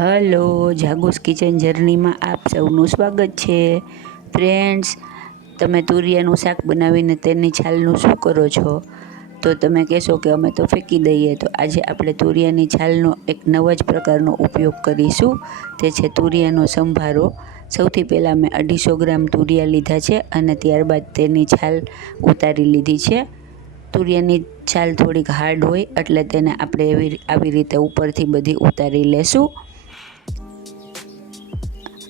Hello, જાગુસ kitchen જર્નીમાં આપ સૌનું સ્વાગત છે. ફ્રેન્ડ્સ, તમે તુરિયાનું શાક બનાવીને તેની છાલનું શું કરો છો? તો તમે કહેશો કે અમે તો ફેંકી દઈએ. તો આજે આપણે તુરિયાની છાલનો એક નવા જ પ્રકારનો ઉપયોગ કરીશું. તે છે તુરિયાનો સંભારો. સૌથી પહેલાં મેં 250 ગ્રામ તુરિયા લીધા છે અને ત્યારબાદ તેની છાલ ઉતારી લીધી છે. તુરિયાની છાલ થોડીક હાર્ડ હોય એટલે તેને આપણે આવી રીતે ઉપરથી બધી ઉતારી લેશું.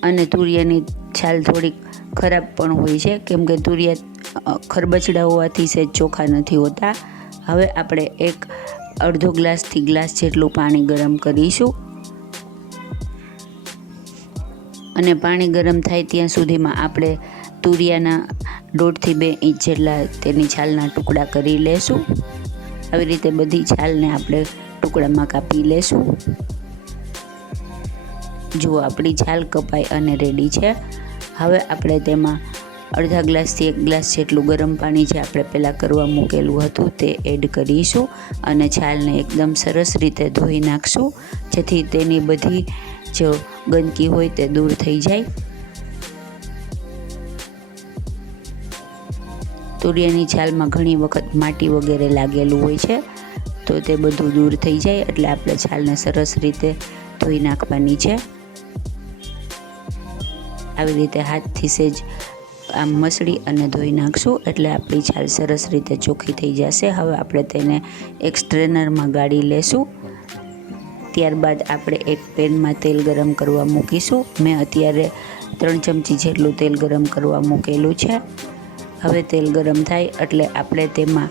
અને તુરિયાની છાલ થોડીક ખરાબ પણ હોય છે, કેમ કે તુરિયા ખરબચડા હોવાથી સહેજ ચોખ્ખા નથી હોતા. હવે આપણે અડધો ગ્લાસથી ગ્લાસ જેટલું પાણી ગરમ કરીશું અને પાણી ગરમ થાય ત્યાં સુધીમાં આપણે તુરિયાના 1.5 થી 2 ઇંચ જેટલા તેની છાલના ટુકડા કરી લેશું. આવી રીતે બધી છાલને આપણે ટુકડામાં કાપી લેશું. જુઓ, આપણી છાલ કપાઈ અને રેડી છે. હવે આપણે તેમાં અડધા ગ્લાસથી 1 ગ્લાસ જેટલું ગરમ પાણી જે આપણે પહેલાં કરવા મૂકેલું હતું તે એડ કરીશું અને છાલને એકદમ સરસ રીતે ધોઈ નાખશું, જેથી તેની બધી જો ગંદકી હોય તે દૂર થઈ જાય. તુરિયાની છાલમાં ઘણી વખત માટી વગેરે લાગેલું હોય છે, તો તે બધું દૂર થઈ જાય એટલે આપણે છાલને સરસ રીતે ધોઈ નાખવાની છે. આવી રીતે હાથથી સહેજ આમ મસળી અને ધોઈ નાખશું એટલે આપણી છાલ સરસ રીતે ચોખ્ખી થઈ જશે. હવે આપણે તેને એક સ્ટ્રેનરમાં ગાળી લેશું. ત્યારબાદ આપણે એક પેનમાં તેલ ગરમ કરવા મૂકીશું. મેં અત્યારે 3 ચમચી જેટલું તેલ ગરમ કરવા મૂકેલું છે. હવે તેલ ગરમ થાય એટલે આપણે તેમાં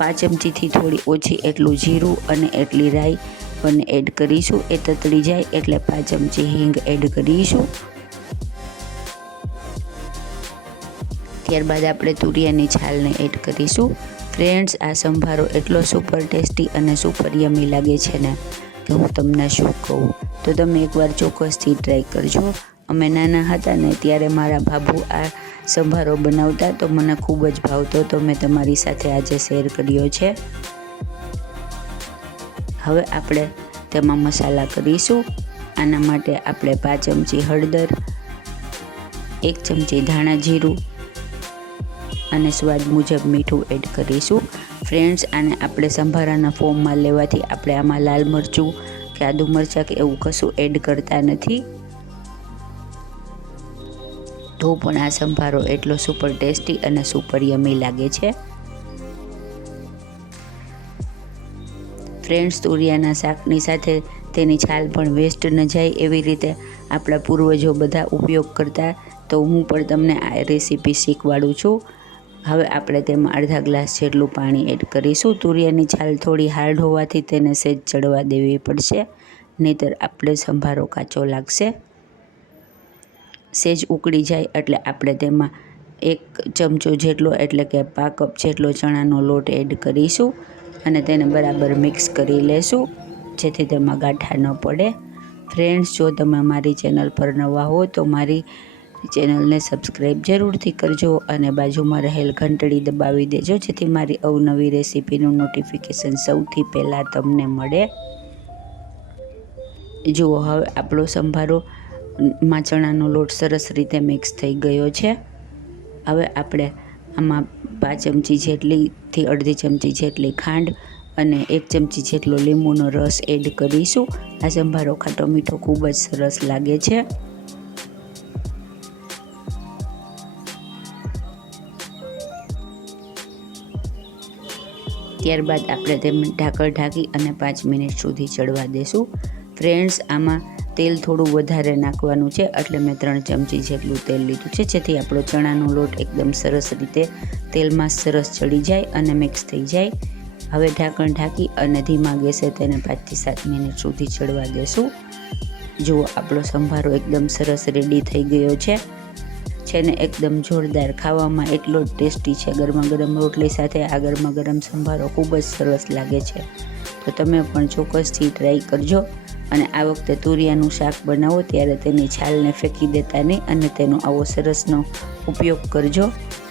5 ચમચીથી થોડી ઓછી એટલું જીરું અને એટલી રાઈ પણ એડ કરીશું. એ તતડી જાય એટલે 5 ચમચી હિંગ એડ કરીશું. ત્યારબાદ આપણે તુરિયાની છાલને એડ કરીશું. ફ્રેન્ડ્સ, આ સંભારો એટલો સુપર ટેસ્ટી અને સુપર યમી લાગે છે ને કે હું તમને શું કહું. તો તમે એકવાર ચોક્કસથી ટ્રાય કરજો. અમે નાના હતા ને ત્યારે મારા બાબુ આ સંભારો બનાવતા તો મને ખૂબ જ ભાવતો, તો મેં તમારી સાથે આજે શેર કર્યો છે. હવે આપણે તેમાં મસાલા કરીશું. આના માટે આપણે 5 ચમચી હળદર, 1 ચમચી ધાણા જીરું અને સ્વાદ મુજબ મીઠું એડ કરીશું. ફ્રેન્ડ્સ, આને આપણે સંભારાના ફોર્મમાં લેવાથી આપણે આમાં લાલ મરચું કે આદુ મરચાં કે એવું કશું એડ કરતા નથી. તો પણ આ સંભારો એટલો સુપર ટેસ્ટી અને સુપર યમી લાગે છે. ફ્રેન્ડ્સ, તુરિયાના શાકની સાથે તેની છાલ પણ વેસ્ટ ન જાય એવી રીતે આપણા પૂર્વજો બધા ઉપયોગ કરતા, તો હું પણ તમને આ રેસીપી શીખવાડું છું. હવે આપણે તેમાં અડધા ગ્લાસ જેટલું પાણી એડ કરીશું. તુરિયાની છાલ થોડી હાર્ડ હોવાથી તેને સહેજ ચડવા દેવી પડશે, નહીંતર આપણે સંભારો કાચો લાગશે. સહેજ ઉકળી જાય એટલે આપણે તેમાં 1 ચમચો જેટલો એટલે કે 1/2 કપ જેટલો ચણાનો લોટ એડ કરીશું અને તેને બરાબર મિક્સ કરી લેશું, જેથી તેમાં ગાંઠા ન પડે. ફ્રેન્ડ્સ, જો તમે મારી ચેનલ પર નવા હો તો મારી ચેનલને સબસ્ક્રાઈબ જરૂરથી કરજો અને બાજુમાં રહેલ ઘંટડી દબાવી દેજો, જેથી મારી અવનવી રેસીપીનું નોટિફિકેશન સૌથી પહેલાં તમને મળે. જુઓ, હવે આપણો સંભારો માં ચણાનો લોટ સરસ રીતે મિક્સ થઈ ગયો છે. હવે આપણે આમાં 5 ચમચી જેટલીથી અડધી ચમચી જેટલી ખાંડ અને 1 ચમચી જેટલો લીંબુનો રસ એડ કરીશું. આ સંભારો ખાટો મીઠો ખૂબ જ સરસ લાગે છે. ત્યારબાદ આપણે તેમને ઢાંકી અને 5 મિનિટ સુધી ચડવા દેશું. ફ્રેન્ડ્સ, આમાં તેલ થોડું વધારે નાખવાનું છે એટલે મેં 3 ચમચી જેટલું તેલ લીધું છે, જેથી આપણો ચણાનો લોટ એકદમ સરસ રીતે તેલમાં સરસ ચડી જાય અને મિક્સ થઈ જાય. હવે ઢાંકણ ઢાંકી અને ધીમા ગેસે તેને 5 થી 7 મિનિટ સુધી ચડવા દેશું. જુઓ, આપણો સંભારો એકદમ સરસ રેડી થઈ ગયો છે ને એકદમ જોરદાર, ખાવામાં એટલો જ ટેસ્ટી છે. ગરમા ગરમ રોટલી સાથે આ ગરમા ગરમ સંભારો ખૂબ જ સરસ લાગે છે. તો તમે પણ ચોક્કસથી ટ્રાય કરજો અને આ વખતે તુરિયાનું શાક બનાવો ત્યારે તેની છાલને ફેંકી દેતા નહીં અને તેનો આવો સરસનો ઉપયોગ કરજો.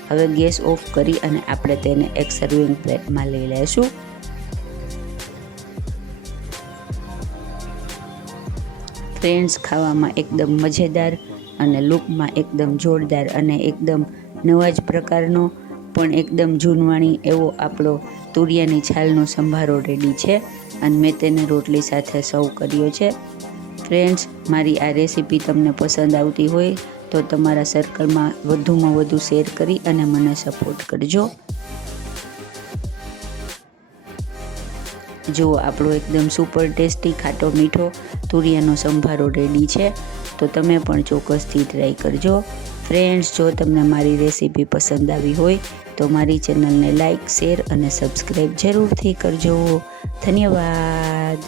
હવે ગેસ ઓફ કરી અને આપણે તેને એક સર્વિંગ પ્લેટમાં લઈ લઈશું. ફ્રેન્ડ્સ, ખાવામાં એકદમ મજેદાર અને લુકમાં એકદમ જોરદાર અને એકદમ નવા જ પ્રકારનો પણ એકદમ જૂનવાણી એવો આપણો તુરિયાની છાલનો સંભારો રેડી છે અને મેં તેને રોટલી સાથે સર્વ કર્યો છે. ફ્રેન્ડ્સ, મારી આ રેસીપી તમને પસંદ આવતી હોય તો તમારા સર્કલમાં વધુમાં વધુ શેર કરી અને મને સપોર્ટ કરજો. જો આપણો એકદમ સુપર ટેસ્ટી ખાટો મીઠો તુરિયાનો સંભારો રેડી છે તો તમે પણ ચોક્કસથી ટ્રાય કરજો. ફ્રેન્ડ્સ, જો તમને મારી રેસીપી પસંદ આવી હોય તો મારી ચેનલને લાઇક, શેર અને સબસ્ક્રાઈબ જરૂરથી કરજો. ધન્યવાદ.